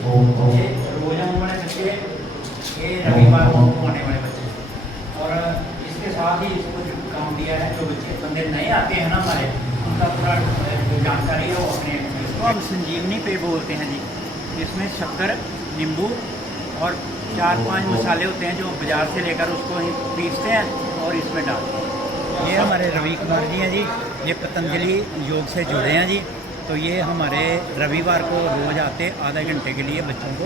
ये रोज आने वाले बच्चे, ये रविवार को आने वाले बच्चे, और इसके साथ ही इसको जो काम दिया है, जो बच्चे बंदे नए आते हैं ना हमारे, उनका पूरा जो जानकारी है वो अपने, इसको हम संजीवनी पे बोलते हैं जी। इसमें शक्कर, नींबू और 4-5 मसाले होते हैं जो बाज़ार से लेकर उसको ही पीसते हैं और इसमें डालते हैं। ये हमारे रवि कुमार जी हैं जी, ये पतंजलि योग से जुड़े हैं जी। तो ये हमारे रविवार को रोज आते आधे घंटे के लिए बच्चों को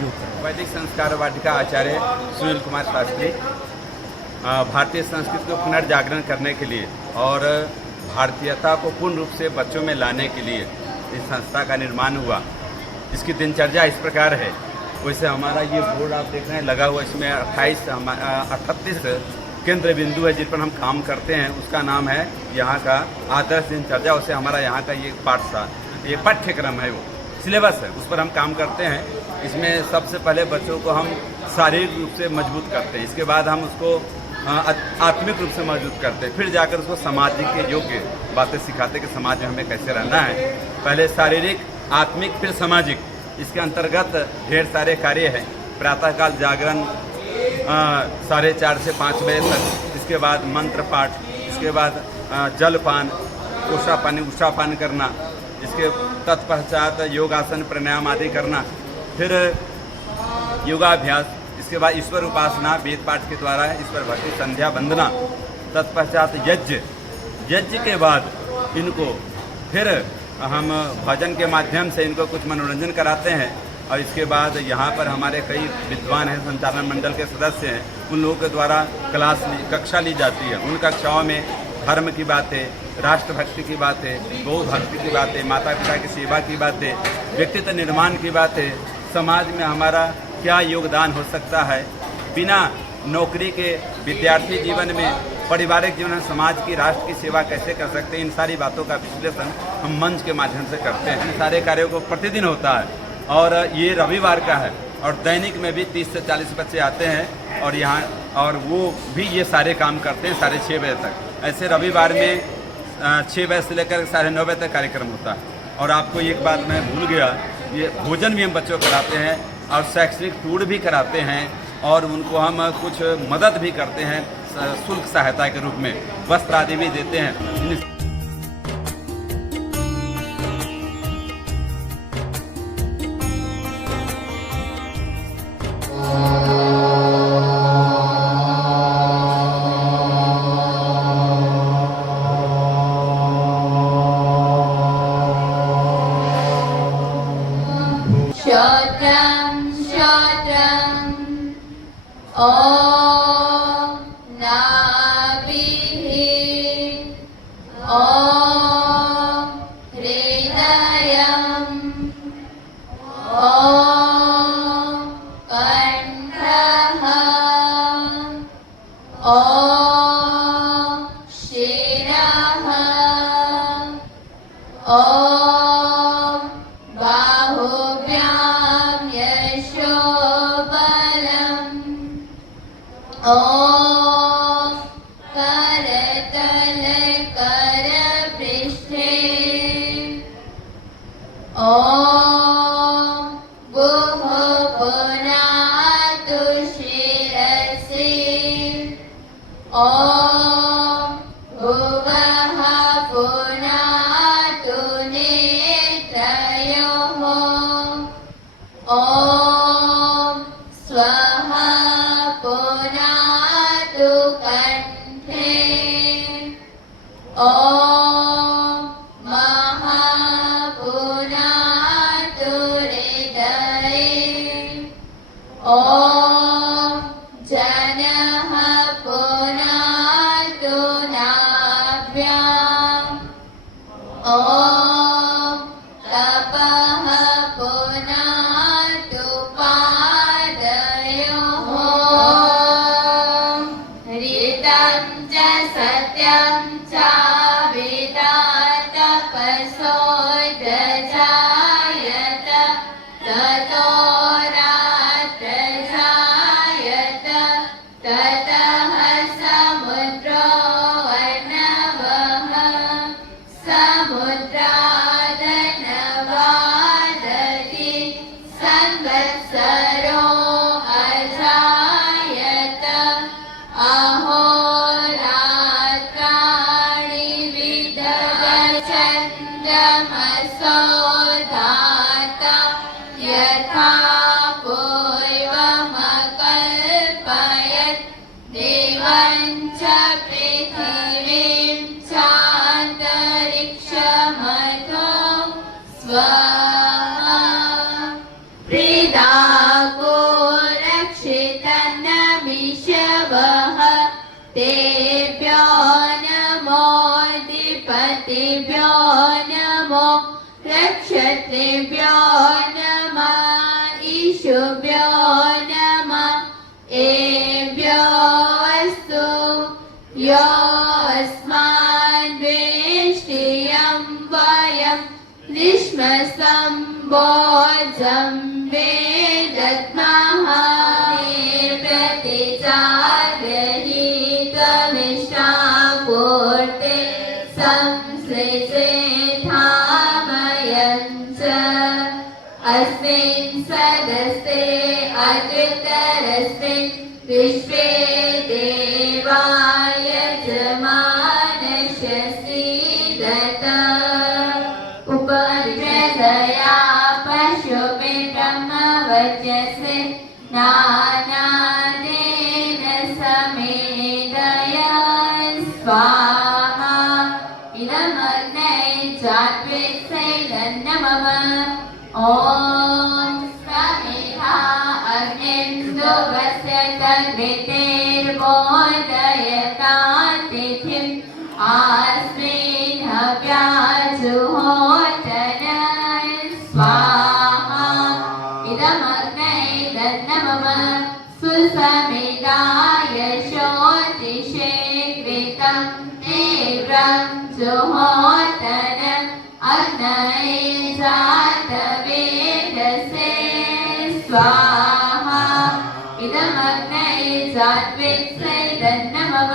योग करते। वैदिक संस्कार वाटिका आचार्य सुनील कुमार शास्त्री भारतीय संस्कृति को पुनर्जागरण करने के लिए और भारतीयता को पूर्ण रूप से बच्चों में लाने के लिए इस संस्था का निर्माण हुआ। इसकी दिनचर्या इस प्रकार है। वैसे हमारा ये बोर्ड आप देख रहे हैं लगा हुआ, इसमें 38 केंद्र बिंदु है जिन पर हम काम करते हैं। उसका नाम है यहाँ का आदर्श दिनचर्या। उसे हमारा यहाँ का ये पाठशाला, ये पाठ्यक्रम है, वो सिलेबस है, उस पर हम काम करते हैं। इसमें सबसे पहले बच्चों को हम शारीरिक रूप से मजबूत करते हैं, इसके बाद हम उसको आत्मिक रूप से मजबूत करते हैं, फिर जाकर उसको सामाजिक के योग्य बातें सिखाते कि समाज में हमें कैसे रहना है। पहले शारीरिक, आत्मिक, फिर सामाजिक। इसके अंतर्गत ढेर सारे कार्य हैं। प्रातःकाल जागरण 4:30 से 5 बजे तक, इसके बाद मंत्र पाठ, इसके बाद जलपान, उषापान करना, इसके तत्पश्चात योगासन प्राणायाम आदि करना, फिर योगाभ्यास, इसके बाद ईश्वर उपासना वेद पाठ के द्वारा है, ईश्वर भक्ति, संध्या वंदना, तत्पश्चात यज्ञ के बाद इनको फिर हम भजन के माध्यम से इनको कुछ मनोरंजन कराते हैं। और इसके बाद यहाँ पर हमारे कई विद्वान हैं, संचालन मंडल के सदस्य हैं, उन लोगों के द्वारा कक्षा ली जाती है। उन कक्षाओं में धर्म की बातें, राष्ट्रभक्ति की बातें, गौ भक्ति की बातें, माता पिता की सेवा की बातें, व्यक्तित्व निर्माण की बातें, समाज में हमारा क्या योगदान हो सकता है, बिना नौकरी के विद्यार्थी जीवन में, पारिवारिक जीवन में समाज की, राष्ट्र की सेवा कैसे कर सकते हैं, इन सारी बातों का विश्लेषण हम मंच के माध्यम से करते हैं। इन सारे कार्यों को प्रतिदिन होता है और ये रविवार का है और दैनिक में भी 30 से 40 बच्चे आते हैं और यहाँ, और वो भी ये सारे काम करते हैं 6:30 बजे तक। ऐसे रविवार में 6 बजे से लेकर 9:30 बजे तक कार्यक्रम होता है। और आपको एक बात मैं भूल गया, ये भोजन भी हम बच्चों को कराते हैं और शैक्षणिक टूर भी कराते हैं और उनको हम कुछ मदद भी करते हैं शुल्क सहायता के रूप में, वस्त्र आदि भी देते हैं। ॐ नाभिः ॐ हृदयम् ॐ कण्ठः ॐ शिरः ॐ बाहुभ्यां यशो बलम् यथा पूर्वमकल्पयत् देवं च पृथिवीं चान्तरिक्षमथो स्वाहा प्रीदाको रक्षितन्नमिषवः तेभ्यो नमोऽधिपतिभ्यो नमो रक्षत्रेभ्यो नमः ईशुभ्यो नमः एभ्यो अस्तु यो अस्माद्वेष्टियं वयं ग्रीष्मसम्बोधं वेदद्मः प्रतिचार्यहीतमिष्टापूर्ते संश्लेषेथामयं च अस्मिन् सदस्ते अद्वितरस्मिन् विश्वे देवाय जमानस्य सीदत उपनिषदया पशुपे ब्रह्मवचसे नानादेन समेदया स्वाहा इदमग्ने चात्वेत्सैदन्नमम ॐ समिधा अग्निन्दुवस्य तद्वितेर्बोधयतातिथिम् आस्मिन् हव्याजुहोतन स्वाहा इदमग्ने दन्नमम सुसमिदाय शोतिषे कृतं तीव्रं जुहोतन अग्नये जातवेदसे स्वाहा इदमग्नये जात्वेत्सैदन्नमम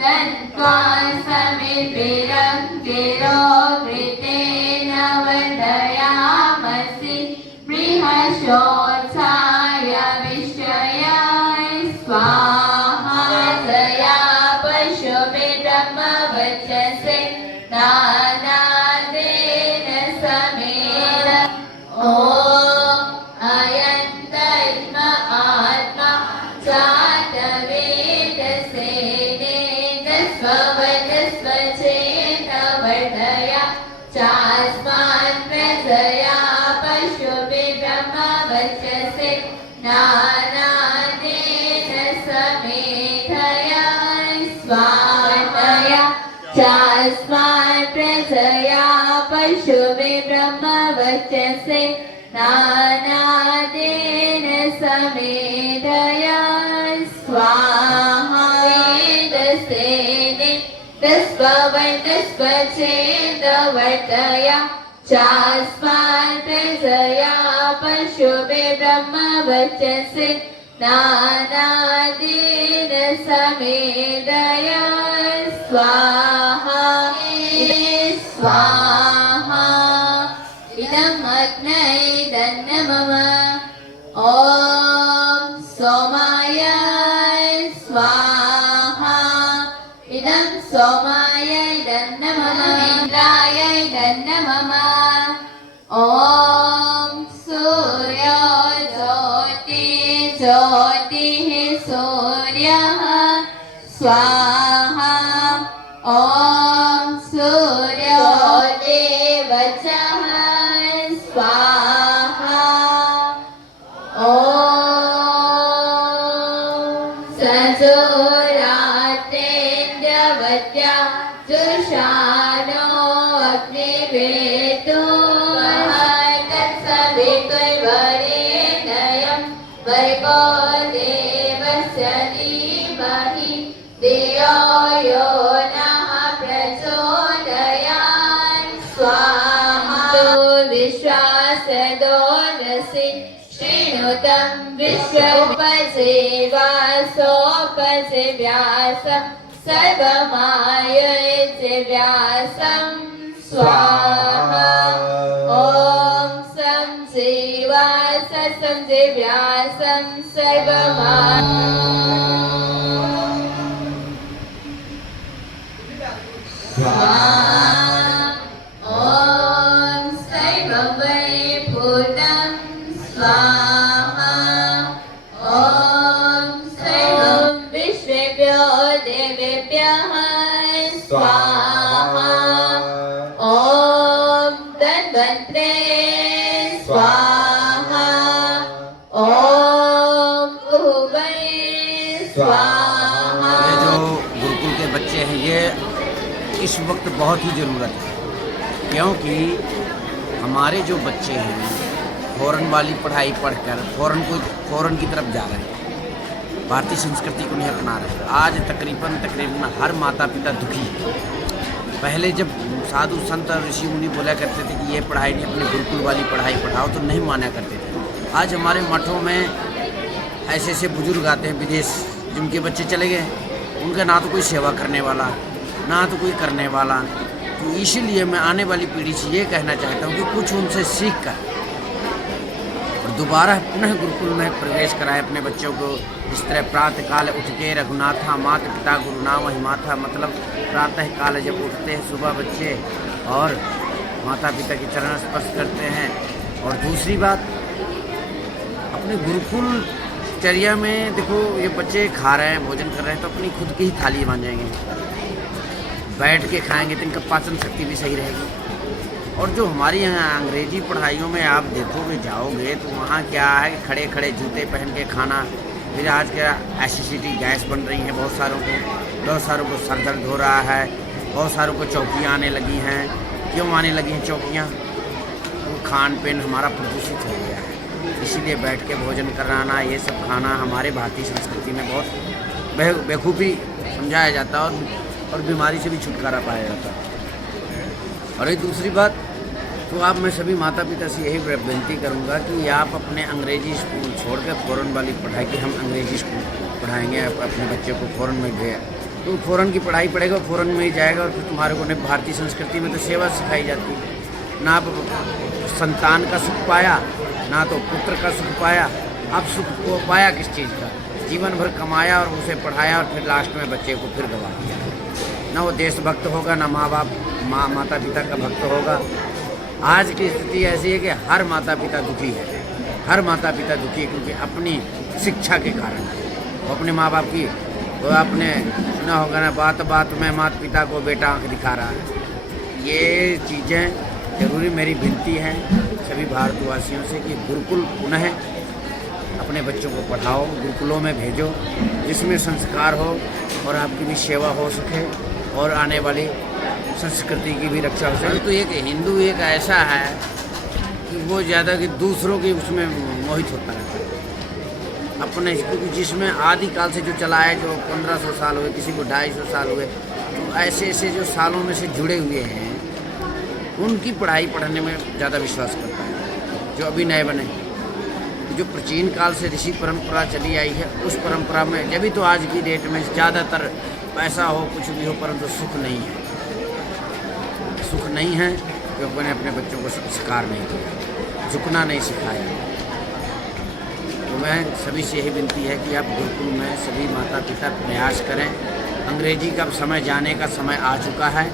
तन्त्वा समिर्भिरं गिरो घृतेन वर्धयामसि बृहशोत्साय विश्वयाय स्वाहा दया पशुभि ब्रह्मवचसे नानादेन समेद ॐ अयन्तैत्म आत्मा जातवेदसे स्वचेतवर्धया चास्मान् प्रजया पशुभि ब्रह्मवचसे नानादेन समेधया स्वाहा चास्मान् प्रजया पशुभि ब्रह्मवचसे नानादेन समेधया स्वाहा वेदसेने तस्वचेतवर्तया चास्मान् प्रजया पशुभि ब्रह्मवचसे नानादेन समेधया स्वाहा स्वाहा इदम् अग्नये दन्नमम ॐ सोमाय स्वाहा इदं सोमाय दन्नमम इन्द्राय दन्नमम ॐ सूर्यो ज्योतिः सूर्यः स्वाहा ॐ सूर्यो देवचः स्वाहा ॐ सजोरात्रेन्द्रवत्या जुषाणो अग्निवेतो तत्सवितुर्वरेण्यं भर्गो देवस्य धीमहि धियो यो नः प्रचोदयात् स्वाहा विश्वासदोरसि श्रीणुतं विश्वोपसेवासोपसे व्यासं सर्वमायुज्य व्यासं स्वाहा ॐ संजीवासं व्यासं सर्वमा ॐ सर्वं वै पूर्णं स्वाहा ओम उहुवै स्वाहा। ये जो गुरुकुल के बच्चे हैं ये इस वक्त बहुत ही ज़रूरत है, क्योंकि हमारे जो बच्चे हैं फ़ॉरेन वाली पढ़ाई पढ़कर फ़ॉरेन की तरफ जा रहे हैं, भारतीय संस्कृति को नहीं अपना रहे। आज तकरीबन हर माता पिता दुखी है। पहले जब साधु संत और ऋषि मुनि बोला करते थे कि ये पढ़ाई नहीं, अपने गुरुकुल वाली पढ़ाई पढ़ाओ, तो नहीं माना करते थे। आज हमारे मठों में ऐसे ऐसे बुजुर्ग आते हैं विदेश, जिनके बच्चे चले गए, उनका ना तो कोई सेवा करने वाला ना तो कोई करने वाला। तो इसीलिए मैं आने वाली पीढ़ी से ये कहना चाहता हूँ कि कुछ उनसे सीख कर और दोबारा पुनः गुरुकुल में प्रवेश कराएं अपने बच्चों को। इस तरह प्रातः काल उठ के रघुनाथा माता पिता गुरु नाम वही माथा, मतलब प्रातः काल जब उठते हैं सुबह बच्चे और माता पिता के चरण स्पर्श करते हैं। और दूसरी बात, अपने गुरुकुल चर्या में देखो ये बच्चे खा रहे हैं, भोजन कर रहे हैं, तो अपनी खुद की ही थाली बांधेंगे, बैठ के खाएंगे तो इनका पाचन शक्ति भी सही रहेगी। और जो हमारी यहाँ अंग्रेजी पढ़ाइयों में आप देखोगे जाओगे तो वहाँ क्या है कि खड़े खड़े जूते पहन के खाना, फिर आज क्या एसिडिटी गैस बन रही है बहुत सारों को सर दर्द हो रहा है, बहुत सारों को चौकियाँ आने लगी हैं। क्यों आने लगी हैं चौकियाँ? वो खान पीन हमारा प्रदूषित हो गया है, इसीलिए बैठ के भोजन कराना, ये सब खाना हमारे भारतीय संस्कृति में बहुत बेखूबी समझाया जाता है और बीमारी से भी छुटकारा पाया जाता है। और एक दूसरी बात, तो आप मैं सभी माता पिता से यही विनती करूंगा कि आप अपने अंग्रेजी स्कूल छोड़कर फ़ॉरेन वाली पढ़ाई की, हम अंग्रेजी स्कूल पढ़ाएंगे अपने बच्चे को फ़ॉरेन में गए तो फ़ॉरेन की पढ़ाई पढ़ेगा, फ़ॉरेन में ही जाएगा। और फिर तुम्हारे को भारतीय संस्कृति में तो सेवा सिखाई जाती है, ना आप संतान का सुख पाया ना तो पुत्र का सुख पाया। अब सुख को पाया किस चीज़ का? जीवन भर कमाया और उसे पढ़ाया और फिर लास्ट में बच्चे को फिर गवा दिया। ना वो देशभक्त होगा, ना माता पिता का भक्त होगा। आज की स्थिति ऐसी है कि हर माता पिता दुखी है, क्योंकि अपनी शिक्षा के कारण वो अपने माँ बाप की, वो आपने सुना होगा ना, बात बात में माता पिता को बेटा आँख दिखा रहा है। ये चीज़ें जरूरी मेरी विनती है सभी भारतवासियों से कि गुरुकुल पुनः अपने बच्चों को पढ़ाओ, गुरुकुलों में भेजो, जिसमें संस्कार हो और आपकी भी सेवा हो सके और आने वाली संस्कृति की भी रक्षा हो सके। तो एक हिंदू एक ऐसा है कि वो ज़्यादा कि दूसरों के उसमें मोहित होता रहता है अपने, क्योंकि जिसमें आदिकाल से जो चला है, जो 1500 साल हुए, किसी को 250 साल हुए, तो ऐसे ऐसे जो सालों में से जुड़े हुए हैं उनकी पढ़ाई पढ़ने में ज़्यादा विश्वास करता है। जो अभी नए बने, जो प्राचीन काल से ऋषि परंपरा चली आई है, उस परंपरा में जब भी तो आज की डेट में ज़्यादातर पैसा हो कुछ भी हो, परंतु सुख नहीं है, क्योंकि मैंने अपने बच्चों को संस्कार नहीं दिया, झुकना नहीं सिखाया। तो मैं सभी से यही विनती है कि आप गुरुकुल में सभी माता पिता प्रयास करें। अंग्रेजी का समय जाने का समय आ चुका है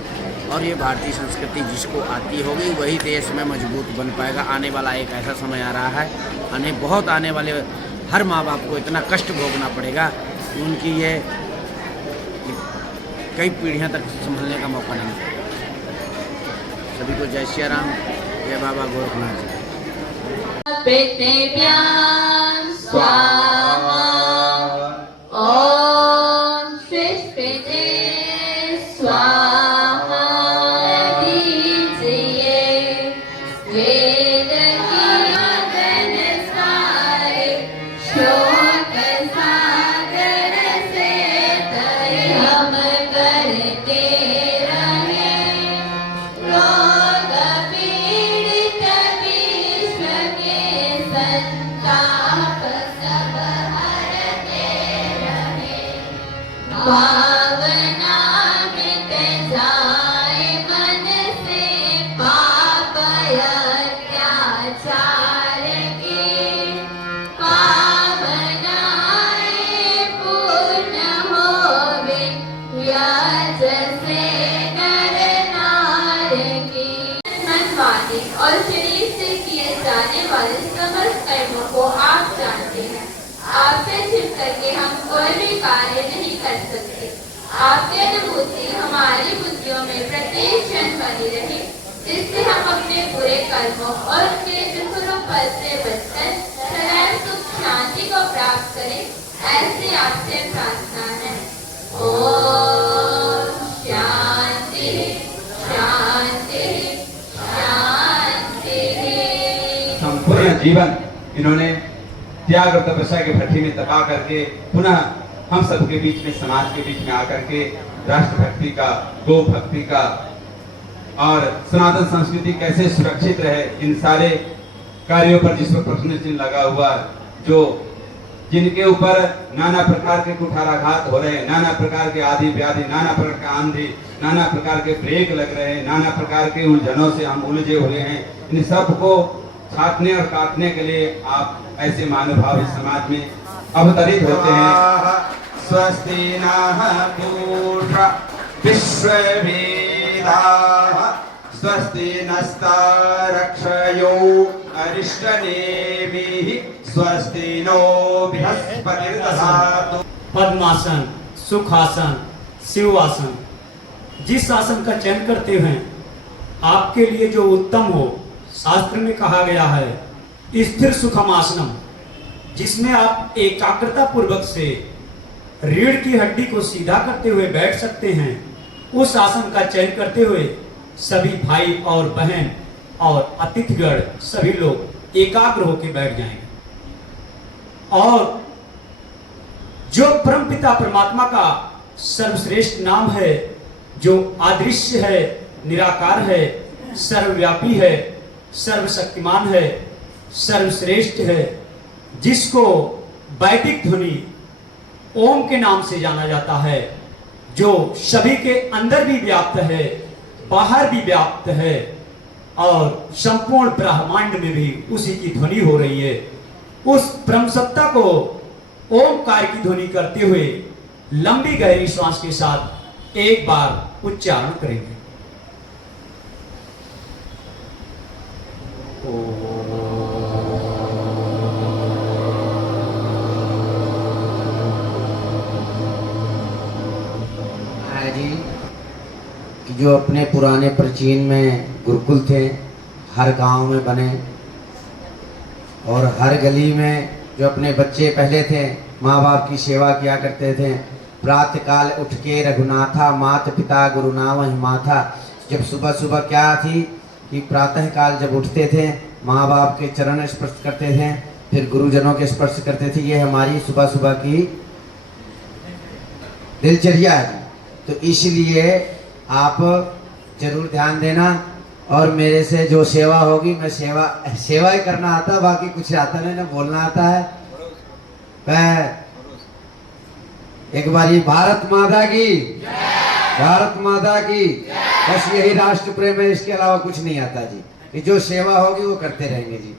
और ये भारतीय संस्कृति जिसको आती होगी वही देश में मजबूत बन पाएगा। आने वाला एक ऐसा समय आ रहा है, आने वाले हर माँ बाप को इतना कष्ट भोगना पड़ेगा कि उनकी ये कई पीढ़ियां तक संभलने का मौका नहीं मिलेगा। सभी को जय श्री राम, जय बाबा गोरखनाथ जी। पृथिव्यां स्वाहा ओम सृष्टिते स्वाहा। दीजिए वेद की आगन सारे, शोक सागर से तरे हम करते रहे। रोग पीड़ित विश्व के संताप सब हरते रहे। भावना मिट जाए मन से पाप अत्याचार के। पावनाएं पूर्ण होवे व्याज से नर नार की। मनमाने और शरीर से किए जाने वाले समस्त कर्मों को आप जानते हैं। आपसे छिप करके हम कोई भी कार्य नहीं कर सकते। आपकी अनुभूति हमारी बुद्धियों में प्रत्येक क्षण बनी रहे, जिससे हम अपने बुरे कर्मों और उनके दुखों फल से बचकर सदैव सुख शांति को प्राप्त करें, ऐसी आपसे प्रार्थना है। ओम शांति शांति शांति। संपूर्ण जीवन इन्होंने त्याग और तपस्या की भट्टी में तपा करके पुनः हम सबके बीच में, समाज के बीच में आकर के राष्ट्रभक्ति का, गो भक्ति का और सनातन संस्कृति कैसे सुरक्षित रहे, इन सारे कार्यों पर जिस पर प्रश्न चिन्ह लगा हुआ, जो जिनके ऊपर नाना प्रकार के कुठाराघात हो रहे हैं, नाना प्रकार के आदि व्याधि, नाना प्रकार का आंधी, नाना प्रकार के ब्रेक लग रहे हैं, नाना प्रकार के उलझनों से हम उलझे हुए हैं, इन सब को छाटने और काटने के लिए आप ऐसे महानुभाव इस समाज में अवतरित होते हैं। स्वस्ति नः पूषा विश्ववेदाः स्वस्ति नस्तारक्षयो अरिष्टनेमिः स्वस्ति नो बृहस्पतिर्दधातु। पद्मासन, सुखासन, शिवासन, जिस आसन का चयन करते हैं आपके लिए जो उत्तम हो, शास्त्र में कहा गया है स्थिर सुखम आसनम, जिसमें आप एकाग्रता पूर्वक से रीढ़ की हड्डी को सीधा करते हुए बैठ सकते हैं, उस आसन का चयन करते हुए सभी भाई और बहन और अतिथिगण सभी लोग एकाग्र होकर बैठ जाएंगे। और जो परमपिता परमात्मा का सर्वश्रेष्ठ नाम है, जो अदृश्य है, निराकार है, सर्वव्यापी है, सर्वशक्तिमान है, सर्वश्रेष्ठ है, जिसको वैदिक ध्वनि ओम के नाम से जाना जाता है, जो सभी के अंदर भी व्याप्त है, बाहर भी व्याप्त है और संपूर्ण ब्रह्मांड में भी उसी की ध्वनि हो रही है। उस ब्रह्म सत्ता को ओमकार की ध्वनि करते हुए लंबी गहरी श्वास के साथ एक बार उच्चारण करेंगे। जी कि जो अपने पुराने प्राचीन में गुरुकुल थे, हर गांव में बने और हर गली में जो अपने बच्चे पहले थे माँ बाप की सेवा किया करते थे। प्रातः काल उठ के रघुनाथा मात पिता गुरु नाम माथा। जब सुबह सुबह क्या थी कि प्रातः काल जब उठते थे माँ बाप के चरण स्पर्श करते थे, फिर गुरुजनों के स्पर्श करते थे। ये हमारी सुबह सुबह की दिनचर्या है। तो इसलिए आप जरूर ध्यान देना और मेरे से जो सेवा होगी, मैं सेवा ही करना आता, बाकी कुछ आता नहीं, ना बोलना आता है। मैं एक बारी भारत माता की, भारत माता की, बस यही राष्ट्र प्रेम है, इसके अलावा कुछ नहीं आता जी। कि जो सेवा होगी वो करते रहेंगे जी।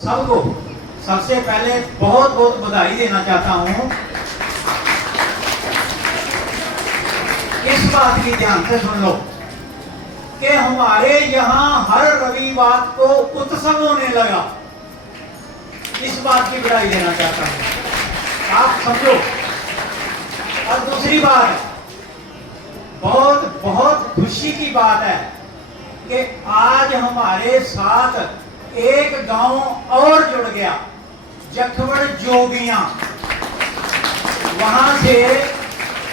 सबको सबसे पहले बहुत बहुत बधाई देना चाहता हूं। इस बात की ध्यान से सुन लो कि हमारे यहाँ हर रविवार को उत्सव होने लगा। इस बात की बधाई देना चाहता हूं, आप समझो। और दूसरी बात, बहुत बहुत खुशी की बात है कि आज हमारे साथ एक गांव और जुड़ गया, जखवड़ जोगियां। वहां से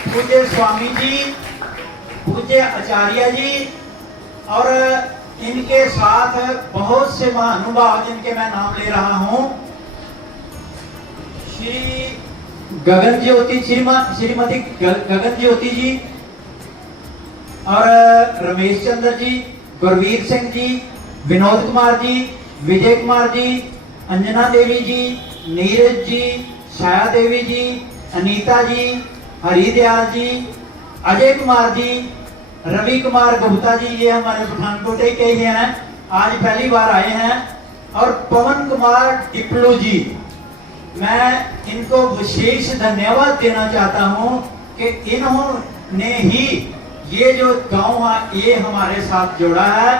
पूज्य स्वामी जी, पूज्य आचार्य जी और इनके साथ बहुत से महानुभाव जिनके मैं नाम ले रहा हूं, श्री गगन ज्योति श्रीमती गगन ज्योति जी और रमेश चंद्र जी, गुरवीर सिंह जी, विनोद कुमार जी, विजय कुमार जी, अंजना देवी जी, नीरज जी, छाया देवी जी, अनीता जी, हरिदयाल जी, अजय कुमार जी, रवि कुमार गुप्ता जी, ये हमारे पठानकोट के ही हैं, आज पहली बार आए हैं, और पवन कुमार डिप्लो जी। मैं इनको विशेष धन्यवाद देना चाहता हूं कि इन्होंने ही ये जो गांव है ये हमारे साथ जोड़ा है।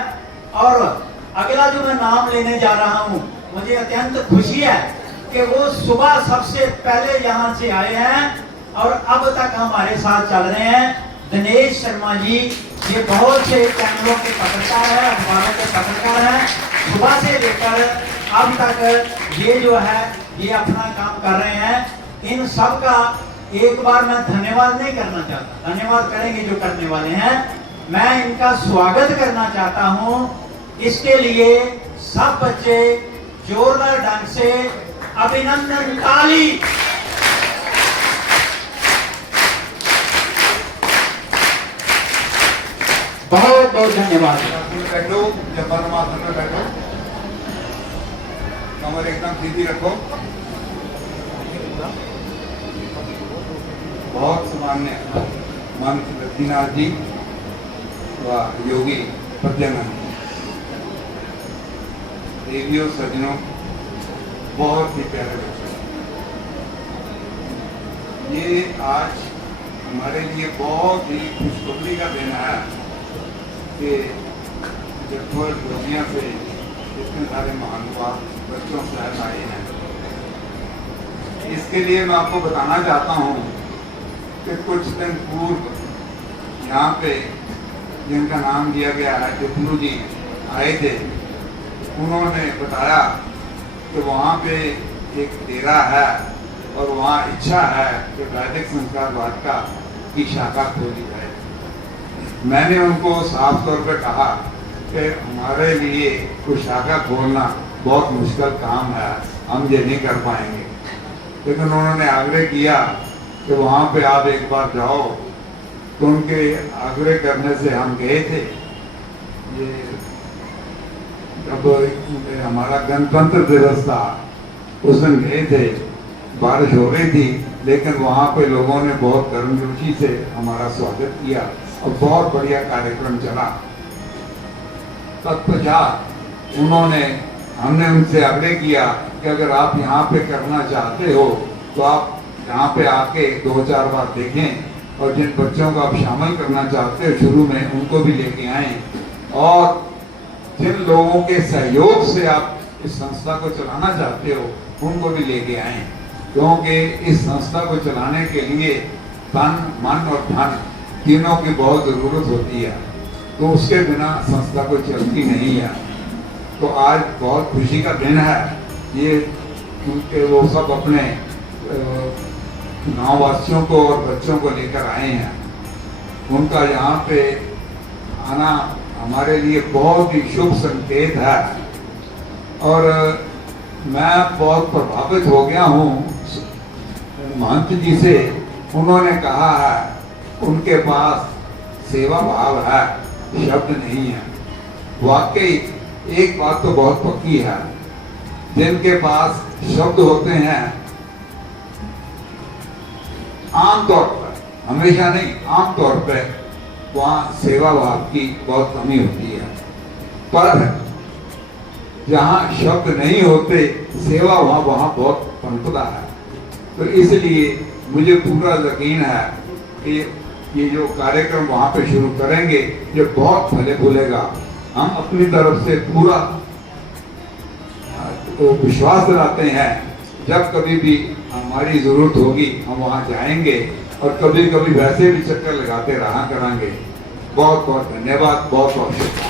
और अगला जो मैं नाम लेने जा रहा हूं, मुझे अत्यंत खुशी है कि वो सुबह सबसे पहले यहां से आए हैं और अब तक हमारे साथ चल रहे हैं। दिनेश शर्मा जी, ये बहुत से चैनलों के पत्रकार हैं, अखबारों के पत्रकार हैं, सुबह से लेकर अब तक ये जो है ये अपना काम कर रहे हैं। इन सब का एक बार मैं धन्यवाद नहीं करना चाहता, धन्यवाद करेंगे जो करने वाले हैं। मैं इनका स्वागत करना चाहता हूं, इसके लिए सब बच्चे जोरदार ढंग से अभिनंदन ताली। बहुत बहुत धन्यवाद। बैठो, जब परमात्मा में बैठो, कमर एकदम सीधी रखो। बहुत सम्मान्य मंच लक्ष्मीनाथ जी व योगी प्रज्ञानंद देवियों सज्जनों, बहुत ही प्यारे बच्चे, ये आज हमारे लिए बहुत ही खुशखबरी का दिन है कि जगभर दुनिया से इतने सारे महानुभाव बच्चों शहर आए हैं। इसके लिए मैं आपको बताना चाहता हूँ कि कुछ दिन पूर्व यहाँ पे जिनका नाम दिया गया है टिप्लू जी आए थे, उन्होंने बताया कि वहाँ पे एक डेरा है और वहाँ इच्छा है कि वैदिक संस्कारवाद का की शाखा खोली जाए। मैंने उनको साफ तौर पे कहा कि हमारे लिए कोई शाखा खोलना बहुत मुश्किल काम है, हम ये नहीं कर पाएंगे। लेकिन उन्होंने आग्रह किया कि वहाँ पे आप एक बार जाओ, तो उनके आग्रह करने से हम गए थे। ये जब हमारा गणतंत्र दिवस था उस दिन गए थे, बारिश हो रही थी, लेकिन वहाँ पे लोगों ने बहुत गर्मजोशी से हमारा स्वागत किया और बहुत बढ़िया कार्यक्रम चला। तत्पश्चात हमने उनसे आग्रह किया कि अगर आप यहाँ पे करना चाहते हो तो आप यहाँ पे आके 2-4 बार देखें और जिन बच्चों को आप शामिल करना चाहते हो शुरू में उनको भी लेके आएं, और जिन लोगों के सहयोग से आप इस संस्था को चलाना चाहते हो उनको भी लेके आएं, क्योंकि इस संस्था को चलाने के लिए तन, मन और धन तीनों की बहुत ज़रूरत होती है, तो उसके बिना संस्था को चलती नहीं है। तो आज बहुत खुशी का दिन है ये, क्योंकि वो सब अपने गाँव वासियों को और बच्चों को लेकर आए हैं। उनका यहाँ पे आना हमारे लिए बहुत ही शुभ संकेत है और मैं बहुत प्रभावित हो गया हूँ महंत जी से। उन्होंने कहा है उनके पास सेवा भाव है, शब्द नहीं है। वाकई एक बात तो बहुत पक्की है, जिनके पास शब्द होते हैं आमतौर पर, हमेशा नहीं, आमतौर पर वहाँ सेवा भाव की बहुत कमी होती है। पर जहाँ शब्द नहीं होते, सेवा वहाँ बहुत पनपता है। तो इसलिए मुझे पूरा यकीन है कि ये जो कार्यक्रम वहाँ पे शुरू करेंगे ये बहुत फले फूलेगा। हम अपनी तरफ से पूरा विश्वास दिलाते हैं, जब कभी भी हमारी ज़रूरत होगी हम वहाँ जाएंगे और कभी कभी वैसे भी चक्कर लगाते रहा करेंगे। बहुत बहुत धन्यवाद, बहुत बहुत शुक्रिया।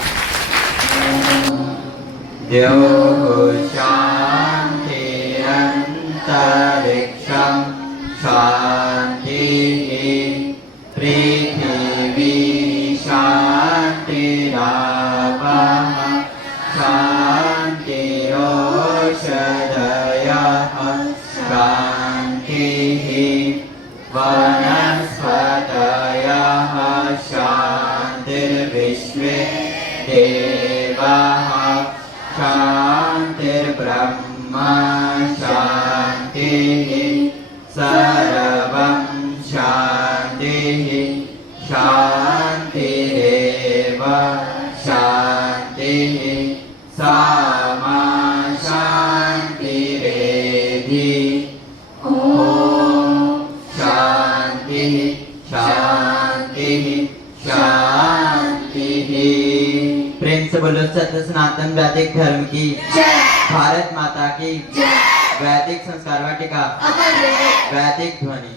अंतरिक्षं शांति, पृथिवी शांतिरापः, शान्तिरोषधयः, शान्तिः वनस्पतयः शान्तिर्विश्वे देवाः शान्तिर्ब्रह्म शान्तिः सर्वं शान्तिः शान्तिरेव शान्तिः सामा शान्तिरेधि ॐ शान्तिः शान्तिः शान्तिः। प्रेम से बोलो सत्य सनातन वैदिक धर्म की भारत माता की वैदिक संस्कार वाटिका वैदिक ध्वनि।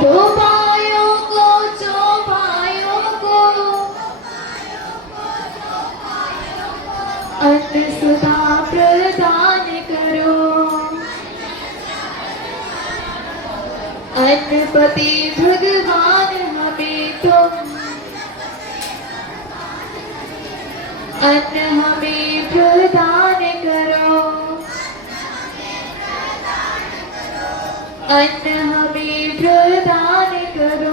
दो भाइयों को जो भाइयों को अन्न सुधा प्रदान करो। अन्नपति भगवान हमें तुम अन्न हमें प्रदान करो। अन्न हमें प्रदान करो।